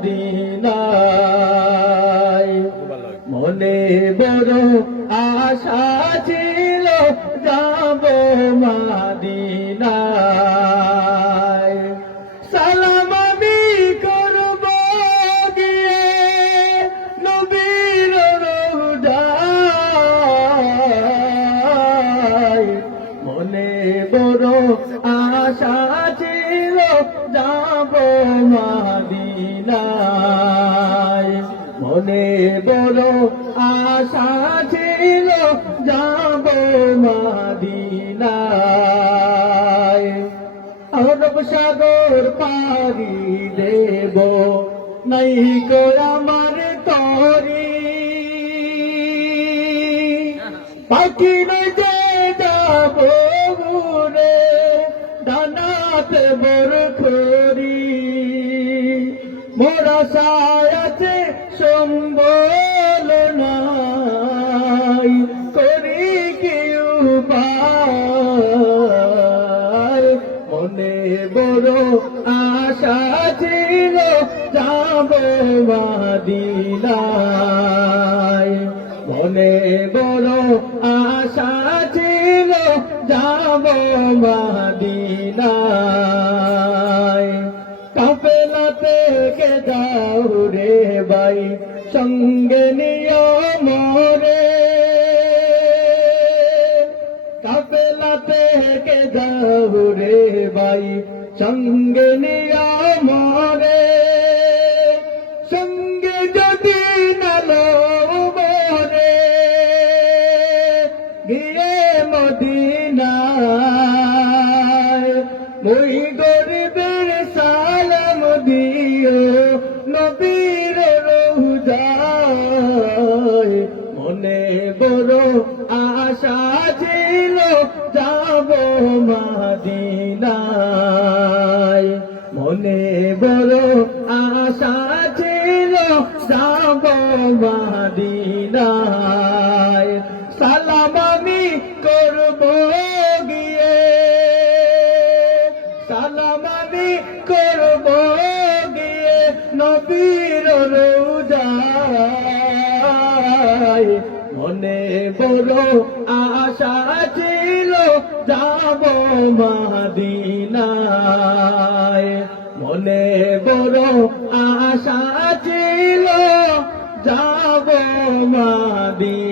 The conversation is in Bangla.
মাদিনায়। মনে বড় আশা ছিল, যাব মাদিনায়। সালাম আমি করব গিয়ে নবীর রোজায়। মনে বড় মনে বড় আশা ছিল, যাব মাদিনায়। অরব সাগর পারি দেব, নাই আমার তরি। পাখি যে যাব রে ডানাতে বর খরি মোরা সায়াতে সম্বল নাই, করি কি উপায়? মনে বড় আশা ছিল, যাব মাদিনায়। মনে বড় আশা ছিল, যাব মাদিনায়। ভাই সঙ্গে নিয় মরে। কাপেলাতে কে যাও রে ভাই, সঙ্গে নিয় মরে। সঙ্গে যদি নালো মরে, গিয়ে মদিনায়, মুই বড় আশা ছিল, যাব মাদিনায়। মনে বড় আশা ছিল, যাব মাদিনায়। সালাম আমি করব গিয়ে। সালাম আমি করব গিয়ে, নবীর রোজায় মনে বলো আশা ছিল যাব মাদিনায়। মনে বলো আশা ছিল যাব মাদিনায়।